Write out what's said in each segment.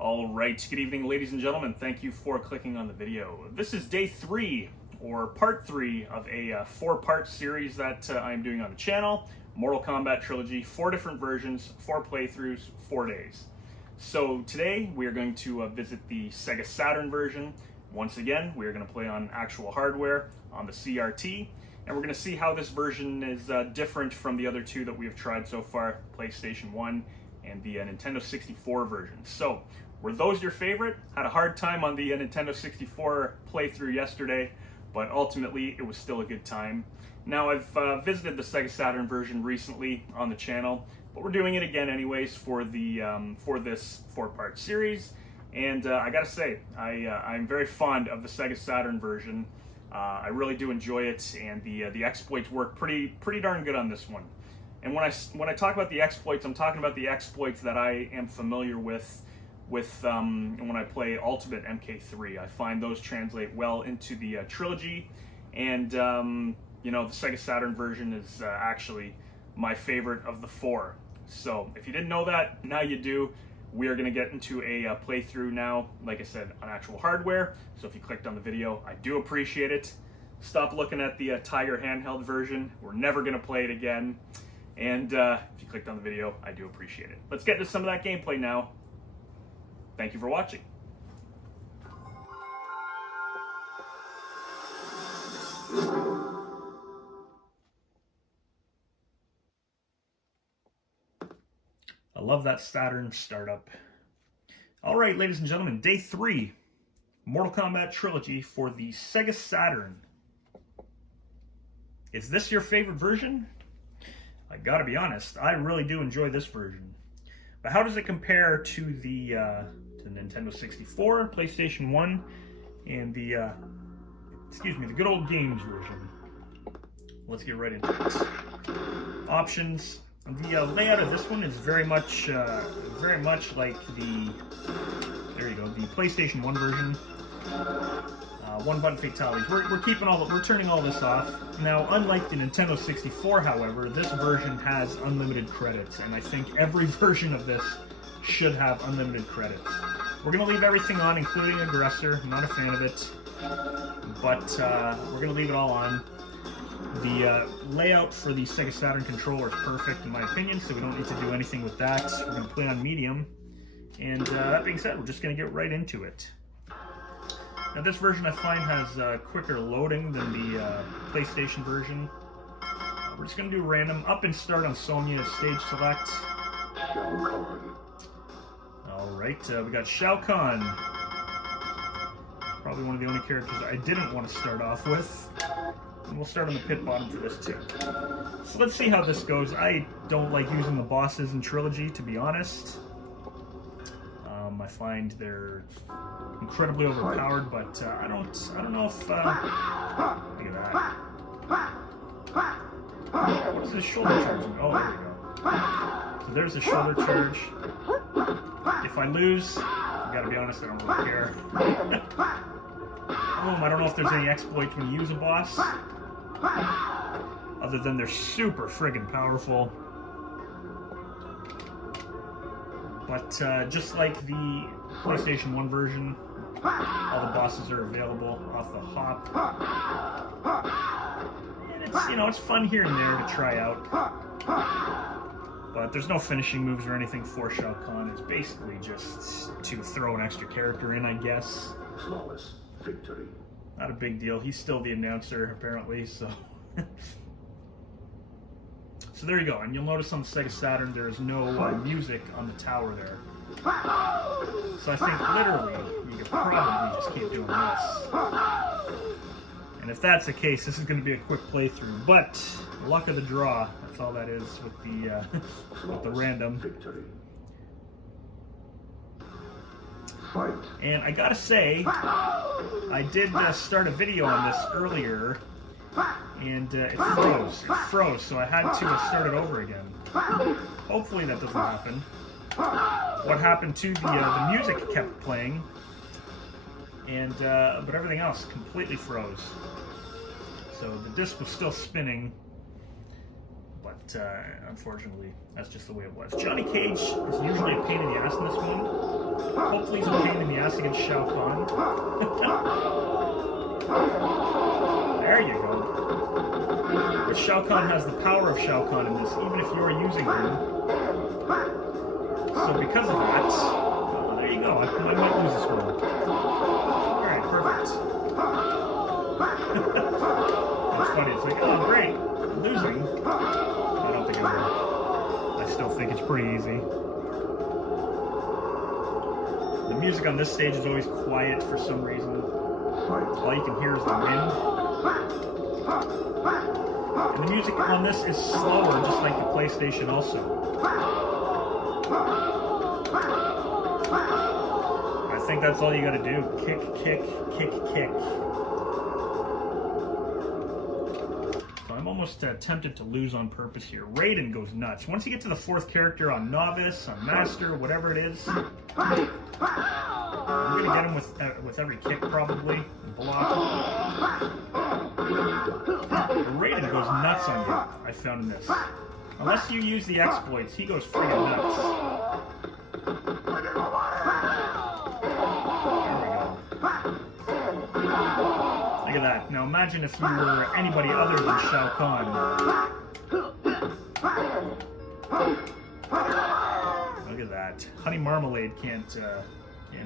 All right, good evening, ladies and gentlemen. Thank you for clicking on the video. This is day 3, or part 3 of a 4-part series that I'm doing on the channel. Mortal Kombat Trilogy, 4 different versions, 4 playthroughs, 4 days. So today we are going to visit the SEGA Saturn version. Once again, we are going to play on actual hardware on the CRT, and we're going to see how this version is different from the other 2 that we have tried so far, PlayStation 1 and the Nintendo 64 version. So, were those your favorite? Had a hard time on the Nintendo 64 playthrough yesterday, but ultimately it was still a good time. Now, I've visited the SEGA Saturn version recently on the channel, but we're doing it again anyways for the for this 4-part series. And I gotta say, I'm very fond of the SEGA Saturn version. I really do enjoy it, and the exploits work pretty darn good on this one. And when I talk about the exploits, I'm talking about the exploits that I am familiar with when I play Ultimate MK3. I find those translate well into the trilogy, and you know, the SEGA Saturn version is actually my favorite of the 4. So if you didn't know that, now you do. We are going to get into a playthrough now, like I said, on actual hardware. So if you clicked on the video, I do appreciate it. Stop looking at the Tiger handheld version. We're never going to play it again. And if you clicked on the video, I do appreciate it. Let's get into some of that gameplay now. Thank you for watching. I love that Saturn startup. All right, ladies and gentlemen, day 3, Mortal Kombat Trilogy for the SEGA Saturn. Is this your favorite version? I gotta be honest, I really do enjoy this version. But how does it compare to the Nintendo 64, PlayStation 1, and the good old games version? Let's get right into it. Options. The layout of this one is very much like the PlayStation 1 version. 1-button fatalities. We're turning all this off. Now, unlike the Nintendo 64, however, this version has unlimited credits, and I think every version of this should have unlimited credits. We're going to leave everything on, including Aggressor. I'm not a fan of it, but we're going to leave it all on. The layout for the SEGA Saturn controller is perfect, in my opinion, so we don't need to do anything with that. We're going to play on medium, and that being said, we're just going to get right into it. Now, this version I find has quicker loading than the PlayStation version. We're just going to do random up and start on Sonya, stage select. Shao Kahn. Alright, we got Shao Kahn. Probably one of the only characters I didn't want to start off with. And we'll start on the pit bottom for this too. So let's see how this goes. I don't like using the bosses in Trilogy, to be honest. I find they're incredibly overpowered, but I don't know if look at that. What is this shoulder charge? Oh, there we go. So there's a shoulder charge. If I lose, I gotta be honest, I don't really care. I don't know if there's any exploits when you use a boss, other than they're super friggin' powerful. But just like the PlayStation 1 version, all the bosses are available off the hop. And it's, you know, it's fun here and there to try out. But there's no finishing moves or anything for Shao Kahn. It's basically just to throw an extra character in, I guess. Flawless victory. Not a big deal. He's still the announcer, apparently, so... So there you go, and you'll notice on the SEGA Saturn there is no music on the tower there. So I think literally you could probably just keep doing this. And if that's the case, this is going to be a quick playthrough. But luck of the draw, that's all that is with the random. Victory. Fight. And I gotta say, I did start a video on this earlier. And it froze, so I had to start it over again. Hopefully that doesn't happen. What happened to the music kept playing, and but everything else completely froze. So the disc was still spinning, but unfortunately, that's just the way it was. Johnny Cage is usually a pain in the ass in this one. Hopefully he's a pain in the ass against Shao Kahn. There you go. But Shao Kahn has the power of Shao Kahn in this, even if you're using him. So because of that, there you go. I might lose this one. Alright, perfect. It's funny, it's like, oh great, losing. I don't think I will. I still think it's pretty easy. The music on this stage is always quiet for some reason. All you can hear is the wind. And the music on this is slower, just like the PlayStation also. I think that's all you gotta do. Kick, kick, kick, kick. So I'm almost tempted to lose on purpose here. Raiden goes nuts. Once you get to the 4th character on Novice, on Master, whatever it is, I'm gonna get him with every kick probably. Block. Raiden goes nuts on you, I found in this. Unless you use the exploits, he goes friggin' nuts. Look at that. Now imagine if you were anybody other than Shao Kahn. Look at that. Honey Marmalade can't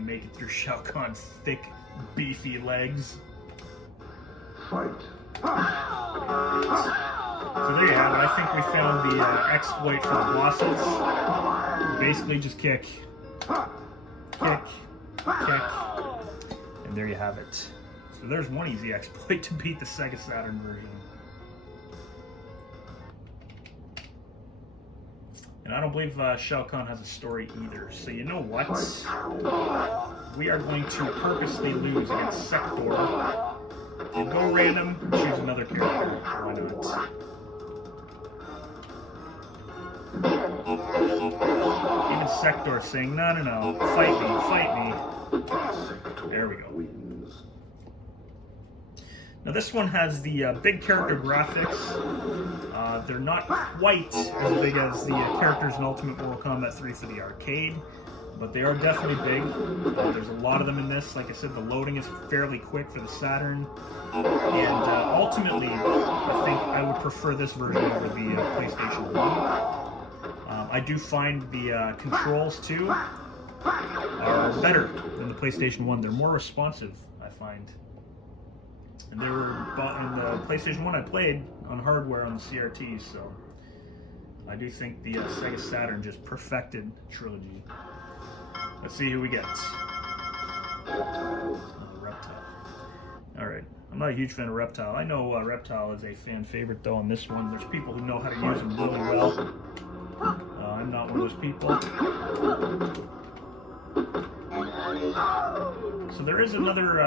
make it through Shao Kahn's thick, beefy legs. Fight. So there you have it. I think we found the exploit for the bosses. Basically just kick, kick, kick, and there you have it. So there's one easy exploit to beat the SEGA Saturn version. And I don't believe Shao Kahn has a story either. So you know what? We are going to purposely lose against Sector. You go random, choose another character. Why not? Even Sector saying, no, no, no, fight me, fight me. There we go. Now this one has the big character graphics. They're not quite as big as the characters in Ultimate Mortal Kombat 3 for the arcade, but they are definitely big. There's a lot of them in this. Like I said, the loading is fairly quick for the Saturn. And ultimately, I think I would prefer this version over the PlayStation 1. I do find the controls, too, are better than the PlayStation 1. They're more responsive, I find. And they were bought in the PlayStation 1 I played on hardware on the CRT, so I do think the SEGA Saturn just perfected Trilogy. Let's see who we get. Reptile. Alright, I'm not a huge fan of Reptile. I know Reptile is a fan favorite though on this one. There's people who know how to use him really well. I'm not one of those people. So there is another...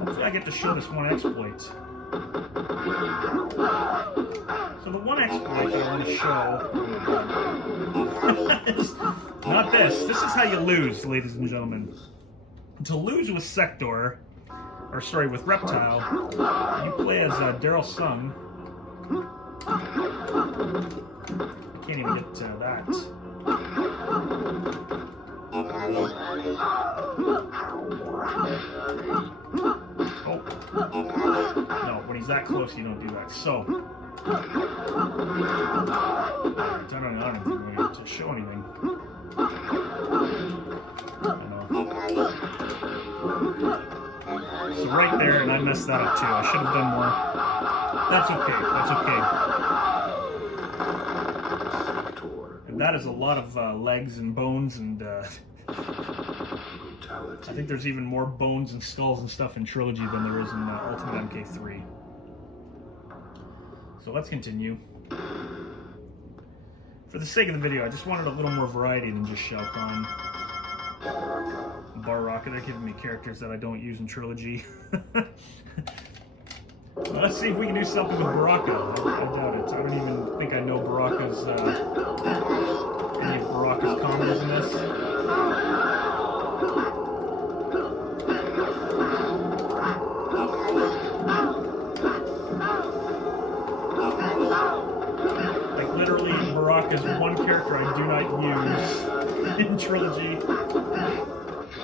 hopefully I get to show this one exploit. So the one exploit that I want to show is not this. This is how you lose, ladies and gentlemen. To lose with Sector, or sorry, with Reptile, you play as Darryl Tsung. I can't even get that. Oh. No, when he's that close, you don't do that. So. I don't think we're going to show anything. I know. So right there, and I messed that up too. I should have done more. That's okay. That's okay. And that is a lot of legs and bones and... I think there's even more bones and skulls and stuff in Trilogy than there is in Ultimate MK3. So let's continue. For the sake of the video, I just wanted a little more variety than just Shao Kahn. Baraka, they're giving me characters that I don't use in Trilogy. Let's see if we can do something with Baraka. I doubt it. I don't even think I know Baraka's, any of Baraka's combos in this. Like literally, Baraka is one character I do not use in Trilogy.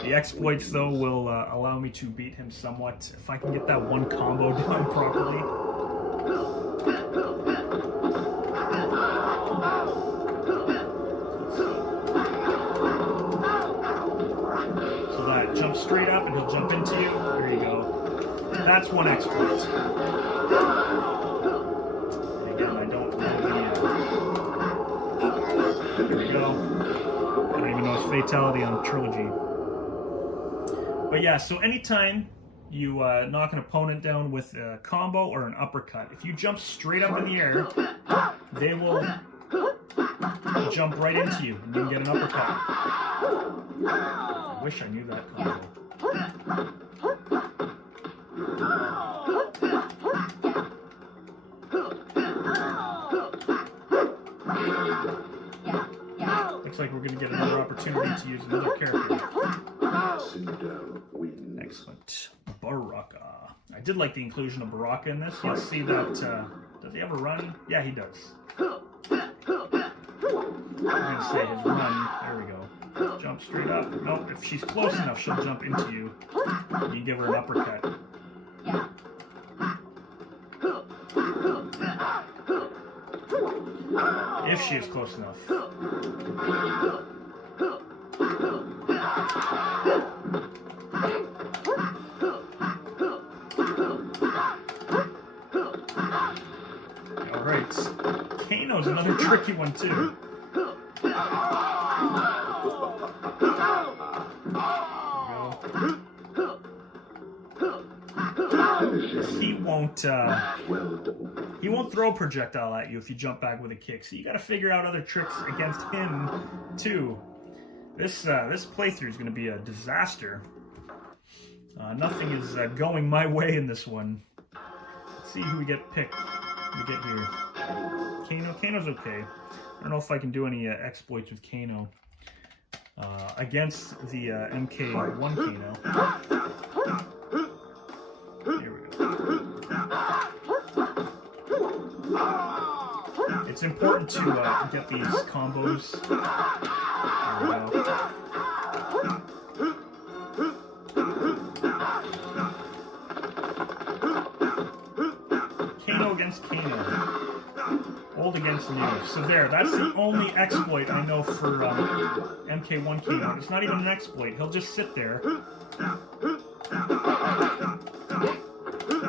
The exploits, though, will allow me to beat him somewhat if I can get that one combo done properly. So that jumps straight up and he'll jump into you. There you go. That's one exploit. And again, I don't know the... There we go. I don't even know his fatality on Trilogy. But yeah, so anytime you knock an opponent down with a combo or an uppercut, if you jump straight up in the air, they will jump right into you and you can get an uppercut. I wish I knew that combo. Looks like we're going to get another opportunity to use another character. Excellent. Baraka. I did like the inclusion of Baraka in this. You'll see that, does he have a run? Yeah, he does. I'm going to say his run, there we go. Jump straight up. Nope, if she's close enough, she'll jump into you. You can give her an uppercut. If she is close enough. Alright. Kano's another tricky one too. He won't throw a projectile at you if you jump back with a kick, so you gotta figure out other tricks against him too. This playthrough is gonna be a disaster. Nothing is going my way in this one. Let's see who we get picked. Who we get here. Kano. Kano's okay. I don't know if I can do any exploits with Kano against the MK1 Kano. Here we go. It's important to get these combos. There we go. Kano against Kano. Old against new. So there, that's the only exploit I know for MK1 Kano. It's not even an exploit. He'll just sit there.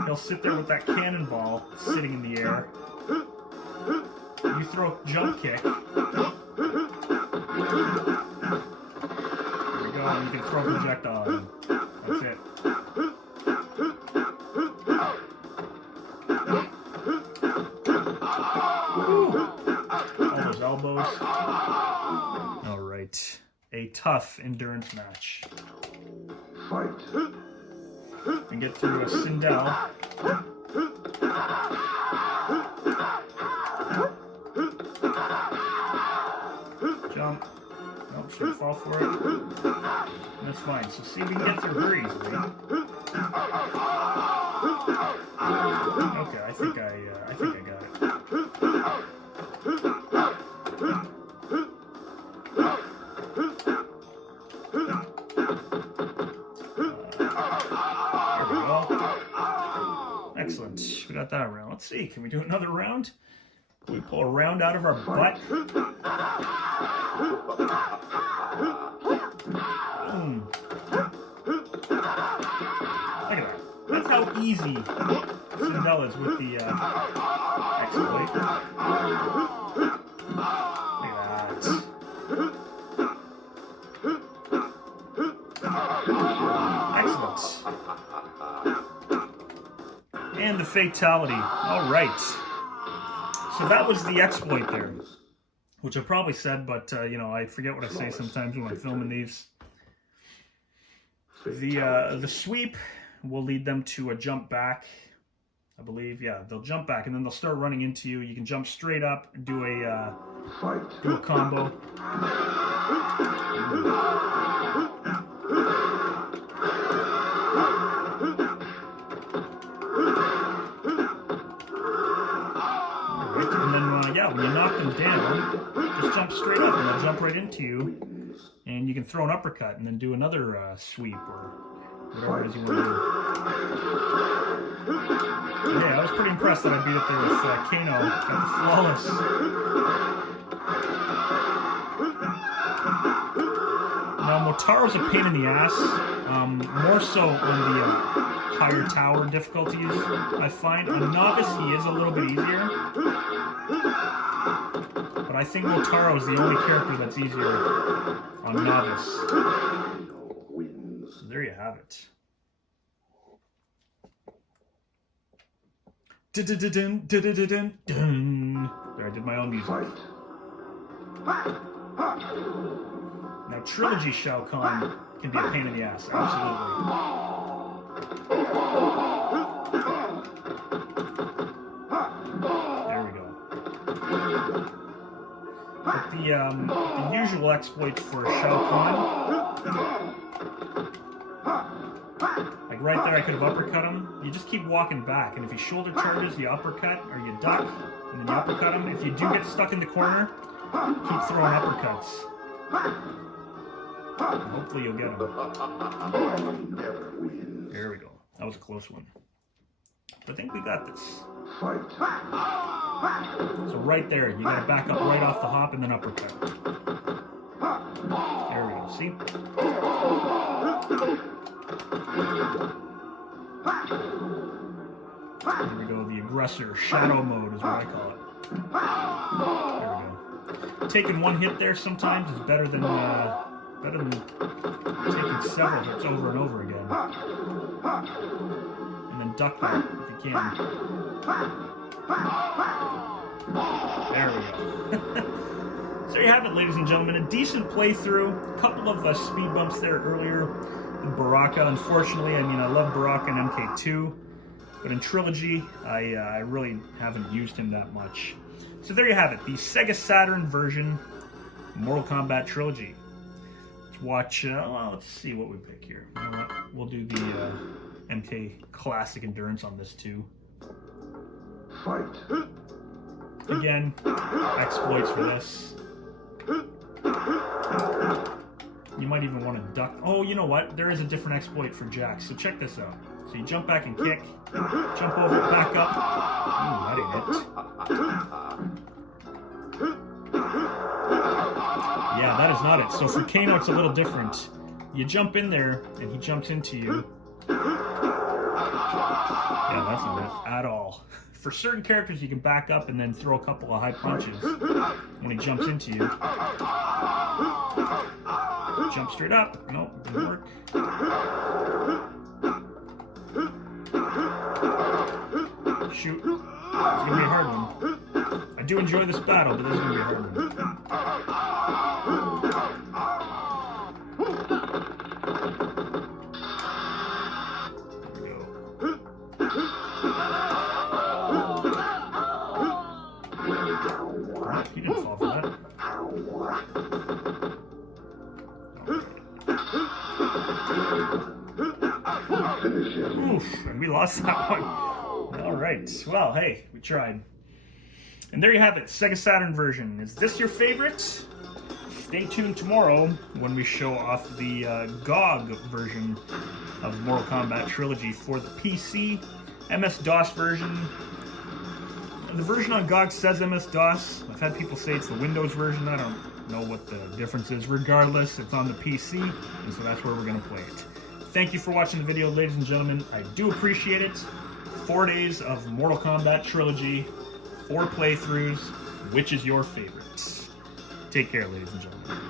He'll sit there with that cannonball sitting in the air. You throw a jump kick. There we go, and you can throw a projectile at him. That's it. All those elbows. Alright. A tough endurance match. Fight. And get through a Sindel. Jump. Nope, should fall for it. And that's fine. So see, we can get through her easily. Okay, I think I got it. There we go. Excellent. We got that round. Let's see. Can we do another round? Can we pull a round out of our butt? Boom. Look at that. That's how easy Sindel is with the exploit. Look at that. Excellent. And the fatality. All right. So that was the exploit there, which I probably said, but you know, I forget what I say sometimes when I'm filming these. The sweep will lead them to a jump back, I believe. Yeah, they'll jump back and then they'll start running into you. You can jump straight up and do a combo. And then, yeah, when you knock them down, just jump straight up and they'll jump right into you. And and you can throw an uppercut and then do another sweep or whatever it is you want to do. Yeah, I was pretty impressed that I beat up there with Kano. Got the flawless. Now, Motaro's a pain in the ass, more so on the higher tower difficulties. I find on Novice he is a little bit easier, but I think Motaro is the only character that's easier on Novice. So there you have it. There, I did my own music. Now, Trilogy Shao Kahn can be a pain in the ass, absolutely. There we go. But the usual exploits for Shao Kahn, like right there I could have uppercut him. You just keep walking back, and if he shoulder charges, you uppercut, or you duck, and then you uppercut him. If you do get stuck in the corner, keep throwing uppercuts. And hopefully you'll get him. There we go. That was a close one. But I think we got this. So right there, you gotta back up right off the hop and then uppercut. There we go. See? There we go. The aggressor shadow mode is what I call it. There we go. Taking one hit there sometimes is better than taking several hits over and over again. And then duck that if you can. There we go. So there you have it, ladies and gentlemen. A decent playthrough. A couple of speed bumps there earlier in Baraka. Unfortunately, I mean, I love Baraka in MK2. But in Trilogy, I really haven't used him that much. So there you have it. The SEGA Saturn version Mortal Kombat Trilogy. Watch, well, let's see what we pick here. You know what? We'll do the MK Classic Endurance on this too. Fight. Again, exploits for this. You might even want to duck. Oh, you know what? There is a different exploit for Jax. So check this out. So you jump back and kick, jump over, back up. Ooh, that ain't it. Yeah, that is not it. So for Kano, it's a little different. You jump in there, and he jumps into you. Yeah, that's not it at all. For certain characters, you can back up and then throw a couple of high punches when he jumps into you. Jump straight up. Nope, didn't work. Shoot. It's gonna be a hard one. I do enjoy this battle, but this is gonna be a hard one. You didn't fall for that. Oof, and we lost that one. Alright, well, hey, we tried. And there you have it, SEGA Saturn version. Is this your favorite? Stay tuned tomorrow when we show off the GOG version of Mortal Kombat Trilogy for the PC. MS-DOS version. The version on GOG says MS-DOS. I've had people say it's the Windows version. I don't know what the difference is. Regardless, it's on the PC, and so that's where we're going to play it. Thank you for watching the video, ladies and gentlemen. I do appreciate it. 4 days of Mortal Kombat Trilogy, 4 playthroughs. Which is your favorite? Take care, ladies and gentlemen.